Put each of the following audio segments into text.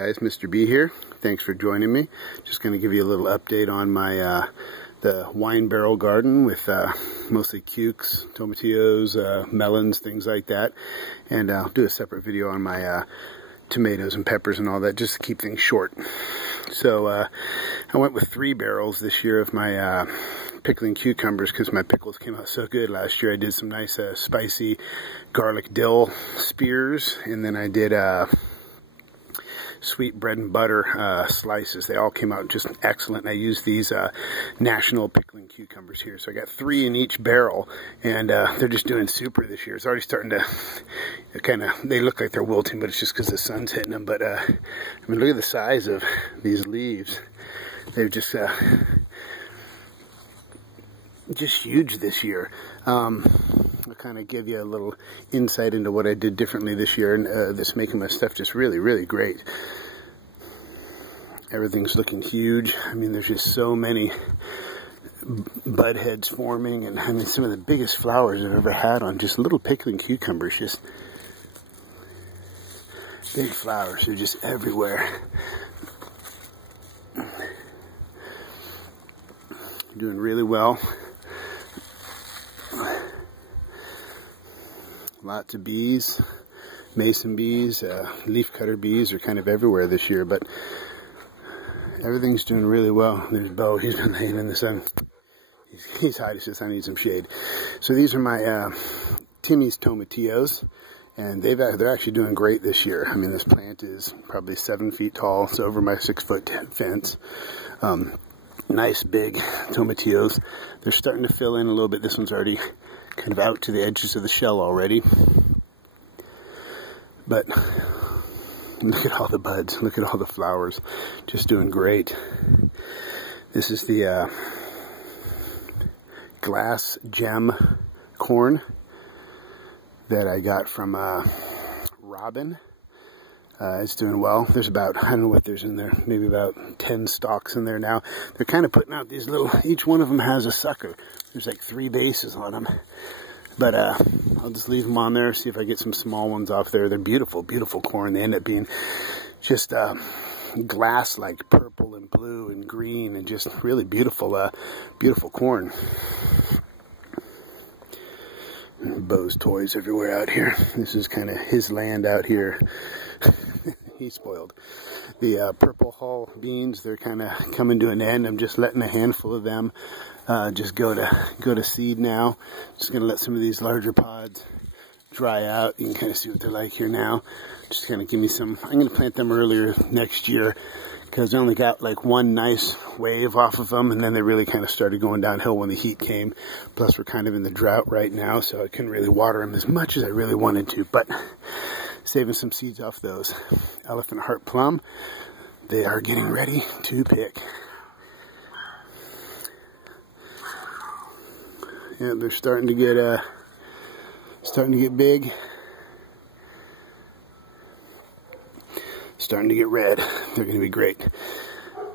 Guys, Mr. B here. Thanks for joining me. Just going to give you a little update on my the wine barrel garden with mostly cukes, tomatillos, melons, things like that. And I'll do a separate video on my tomatoes and peppers and all that, just to keep things short. So I went with 3 barrels this year of my pickling cucumbers because my pickles came out so good last year. I did some nice spicy garlic dill spears, and then I did sweet bread and butter slices. They all came out just excellent. I used these national pickling cucumbers here. So I got 3 in each barrel, and they're just doing super this year. It's already starting to kind of, they look like they're wilting, but it's just because the sun's hitting them. But I mean, look at the size of these leaves. They're just huge this year. I'll kind of give you a little insight into what I did differently this year, and that's making my stuff just really great. Everything's looking huge. I mean, there's just so many bud heads forming, and I mean, some of the biggest flowers I've ever had on just little pickling cucumbers. Just big flowers. They're just everywhere. Doing really well. Lots of bees, mason bees, leafcutter bees are kind of everywhere this year, but everything's doing really well. There's Bo, he's been laying in the sun. He's hot, he says, I need some shade. So these are my Timmy's tomatillos, and they're actually doing great this year. I mean, this plant is probably 7 feet tall. It's over my 6-foot fence. Nice big tomatillos. They're starting to fill in a little bit. This one's already kind of out to the edges of the shell already. But look at all the buds. Look at all the flowers. Just doing great. This is the glass gem corn that I got from Robin. It's doing well. There's about, I don't know what there's in there, maybe about 10 stalks in there now. They're kind of putting out these little, each one of them has a sucker. There's like 3 bases on them. But I'll just leave them on there, see if I get some small ones off there. They're beautiful, beautiful corn. They end up being just glass like purple and blue and green, and just really beautiful, beautiful corn. Bo's toys everywhere out here. This is kind of his land out here. He's spoiled. The purple hull beans, they're kind of coming to an end. I'm just letting a handful of them just go to seed now. Just going to let some of these larger pods dry out. You can kind of see what they're like here now. Just kind of give me some. I'm going to plant them earlier next year because I only got like 1 nice wave off of them, and then they really kind of started going downhill when the heat came. Plus, we're kind of in the drought right now, so I couldn't really water them as much as I really wanted to, but saving some seeds off those. Elephant Heart Plum, they are getting ready to pick. Yeah, they're starting to get big, starting to get red. They're going to be great.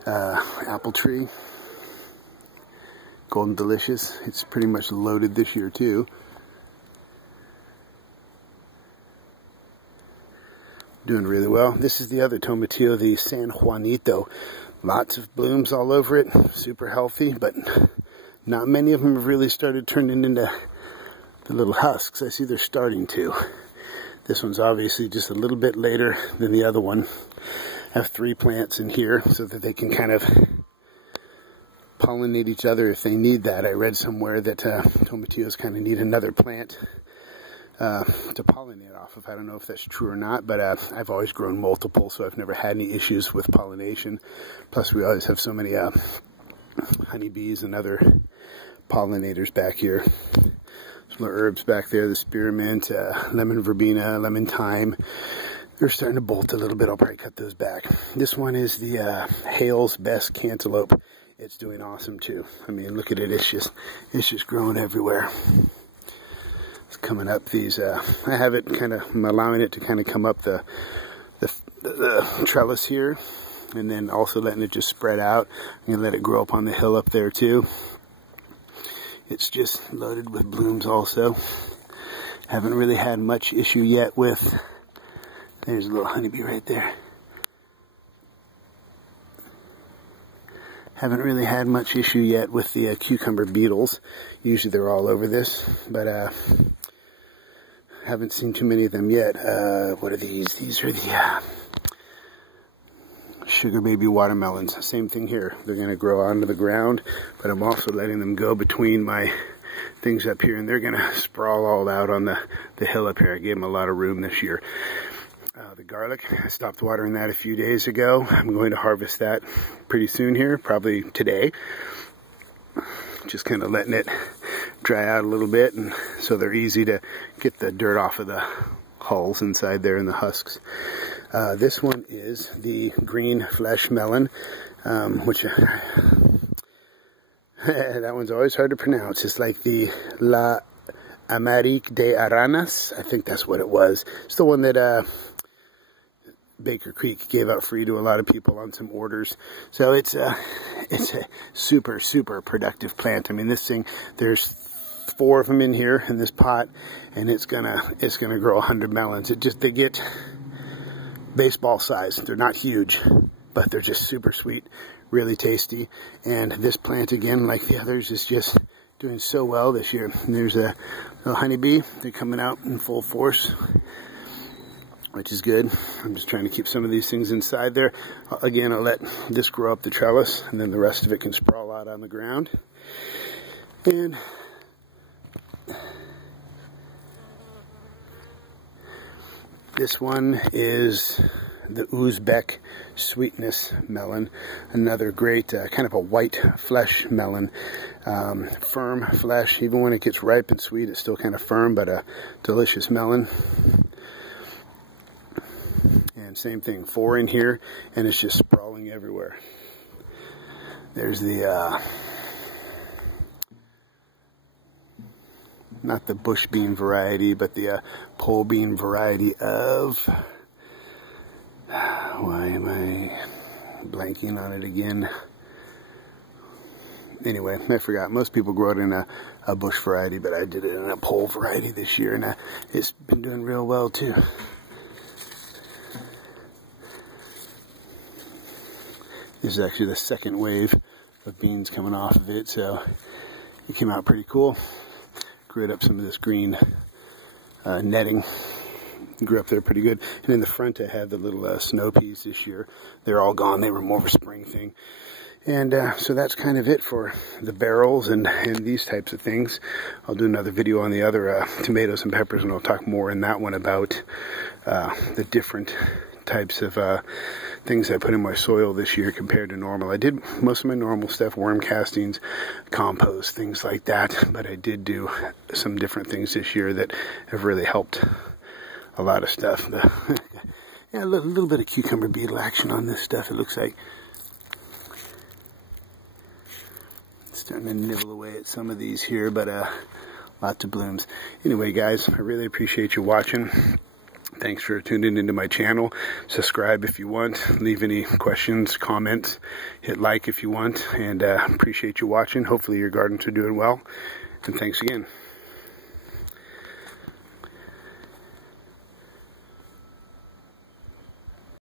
Apple tree, Golden Delicious. It's pretty much loaded this year too. Doing really well. This is the other tomatillo, the San Juanito. Lots of blooms all over it. Super healthy, but not many of them have really started turning into the little husks. I see they're starting to. This one's obviously just a little bit later than the other one. I have 3 plants in here so that they can kind of pollinate each other if they need that. I read somewhere that tomatillos kind of need another plant to pollinate off of. I don't know if that's true or not, but I've always grown multiple, so I've never had any issues with pollination. Plus, we always have so many honeybees and other pollinators back here. Some more herbs back there, the spearmint, lemon verbena, lemon thyme. They're starting to bolt a little bit. I'll probably cut those back. This one is the Hale's Best Cantaloupe. It's doing awesome too. I mean, look at it. It's just growing everywhere. It's coming up these. I have it kind of. I'm allowing it to kind of come up the trellis here, and then also letting it just spread out. I'm gonna let it grow up on the hill up there too. It's just loaded with blooms also. Haven't really had much issue yet with, there's a little honeybee right there. Haven't really had much issue yet with the cucumber beetles. Usually they're all over this, but haven't seen too many of them yet. What are these? These are the sugar baby watermelons. Same thing here. They're going to grow onto the ground, but I'm also letting them go between my things up here, and they're going to sprawl all out on the hill up here. I gave them a lot of room this year. The garlic, I stopped watering that a few days ago. I'm going to harvest that pretty soon here, probably today. Just kind of letting it dry out a little bit, and so they're easy to get the dirt off of the hulls inside there and the husks. This one is the green flesh melon, which that one's always hard to pronounce. It's like the La Amérique de Aranas. I think that's what it was. It's the one that Baker Creek gave out free to a lot of people on some orders. So it's a super productive plant. I mean, this thing, there's 4 of them in here in this pot, and it's gonna grow 100 melons. They get baseball size. They're not huge, but they're just super sweet, really tasty. And this plant, again, like the others, is just doing so well this year. And there's a little honeybee. They're coming out in full force, which is good. I'm just trying to keep some of these things inside there. Again, I'll let this grow up the trellis, and then the rest of it can sprawl out on the ground. And this one is the Uzbek sweetness melon. Another great kind of a white flesh melon. Firm flesh. Even when it gets ripe and sweet, it's still kind of firm, but a delicious melon. And same thing, 4 in here, and it's just sprawling everywhere. There's the, not the bush bean variety, but the pole bean variety of, why am I blanking on it again? Anyway, I forgot. Most people grow it in a bush variety, but I did it in a pole variety this year, and it's been doing real well too. This is actually the second wave of beans coming off of it, so it came out pretty cool. Grew up some of this green netting. Grew up there pretty good. And in the front I had the little snow peas this year. They're all gone. They were more of a spring thing. And so that's kind of it for the barrels and these types of things. I'll do another video on the other tomatoes and peppers, and I'll talk more in that one about the different types of things I put in my soil this year compared to normal. I did most of my normal stuff, worm castings, compost, things like that, but I did do some different things this year that have really helped a lot of stuff. Yeah, a little bit of cucumber beetle action on this stuff, it looks like. It's starting to nibble away at some of these here, but lots of blooms. Anyway, guys, I really appreciate you watching. Thanks for tuning into my channel. Subscribe if you want. Leave any questions, comments. Hit like if you want. And appreciate you watching. Hopefully your gardens are doing well. And thanks again.